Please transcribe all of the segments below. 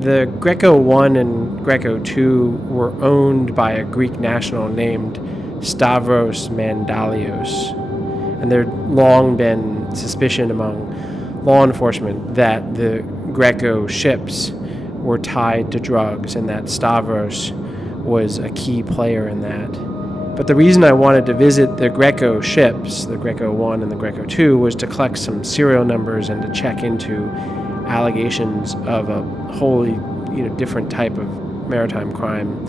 The Greko 1 and Greko 2 were owned by a Greek national named Stavros Mandalios, and there'd long been suspicion among law enforcement that the Greko ships were tied to drugs and that Stavros was a key player in that. But the reason I wanted to visit the Greko ships, the Greko 1 and the Greko 2, was to collect some serial numbers and to check into allegations of a wholly different type of maritime crime.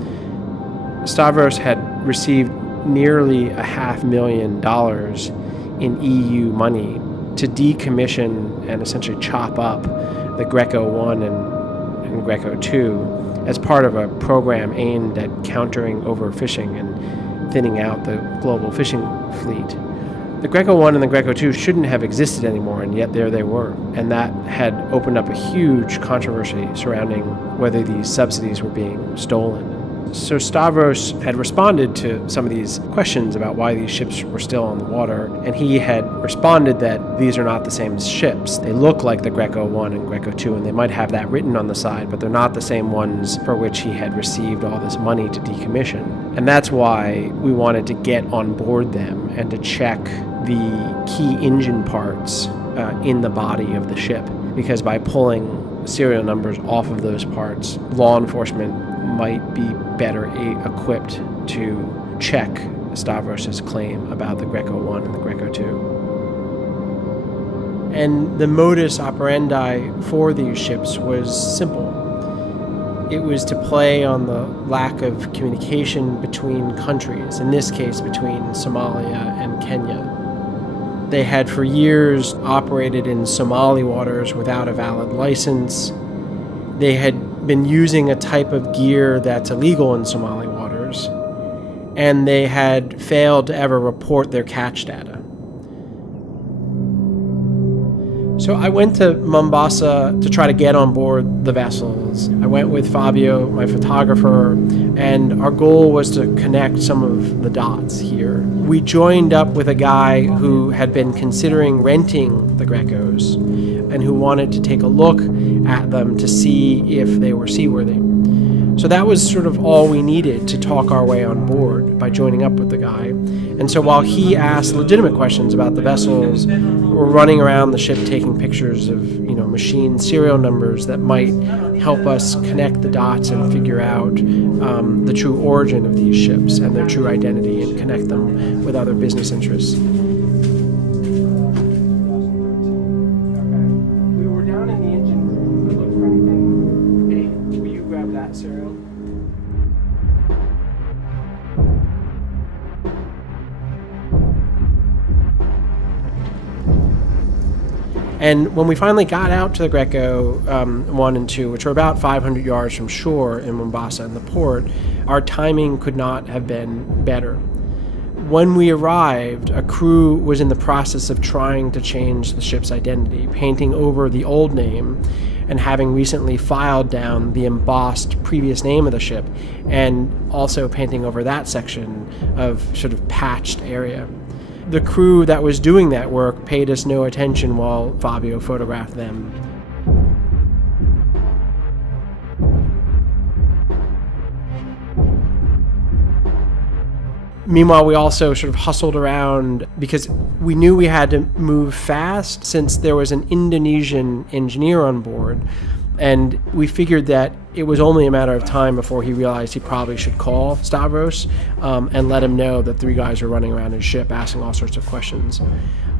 Stavros had received nearly $500,000 in EU money to decommission and essentially chop up the Greko 1 and Greko 2 as part of a program aimed at countering overfishing and thinning out the global fishing fleet. The Greko 1 and the Greko 2 shouldn't have existed anymore, and yet there they were. And that had opened up a huge controversy surrounding whether these subsidies were being stolen. So Stavros had responded to some of these questions about why these ships were still on the water, and he had responded that these are not the same ships. They look like the Greko 1 and Greko 2, and they might have that written on the side, but they're not the same ones for which he had received all this money to decommission. And that's why we wanted to get on board them and to check the key engine parts in the body of the ship, because by pulling serial numbers off of those parts, law enforcement might be better equipped to check Stavros' claim about the Greko 1 and the Greko 2. And the modus operandi for these ships was simple. It was to play on the lack of communication between countries, in this case between Somalia and Kenya. They had for years operated in Somali waters without a valid license. They had been using a type of gear that's illegal in Somali waters, and they had failed to ever report their catch data. So I went to Mombasa to try to get on board the vessels. I went with Fábio, my photographer, and our goal was to connect some of the dots here. We joined up with a guy who had been considering renting the Grekos and who wanted to take a look at them to see if they were seaworthy. So that was sort of all we needed to talk our way on board by joining up with the guy. And so while he asked legitimate questions about the vessels, we're running around the ship taking pictures of, machine serial numbers that might help us connect the dots and figure out the true origin of these ships and their true identity and connect them with other business interests. And when we finally got out to the Greko 1 and 2, which were about 500 yards from shore in Mombasa in the port, our timing could not have been better. When we arrived, a crew was in the process of trying to change the ship's identity, painting over the old name and having recently filed down the embossed previous name of the ship, and also painting over that section of sort of patched area. The crew that was doing that work paid us no attention while Fábio photographed them. Meanwhile, we also sort of hustled around because we knew we had to move fast since there was an Indonesian engineer on board. And we figured that it was only a matter of time before he realized he probably should call Stavros and let him know that three guys were running around his ship asking all sorts of questions.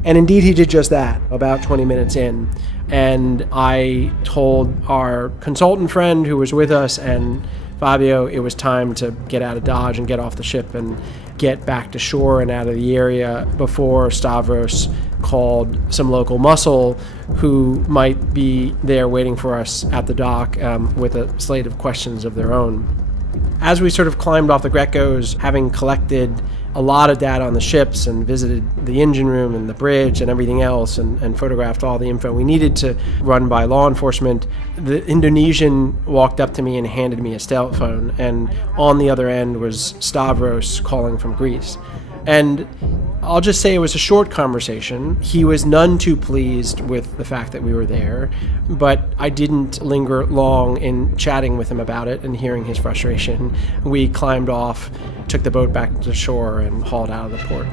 And indeed, he did just that about 20 minutes in. And I told our consultant friend who was with us and Fábio it was time to get out of Dodge and get off the ship and get back to shore and out of the area before Stavros called some local muscle who might be there waiting for us at the dock with a slate of questions of their own. As we sort of climbed off the Grekos, having collected a lot of data on the ships and visited the engine room and the bridge and everything else and photographed all the info we needed to run by law enforcement, the Indonesian walked up to me and handed me a cell phone, and on the other end was Stavros calling from Greece. And I'll just say it was a short conversation. He was none too pleased with the fact that we were there, but I didn't linger long in chatting with him about it and hearing his frustration. We climbed off, took the boat back to shore, and hauled out of the port.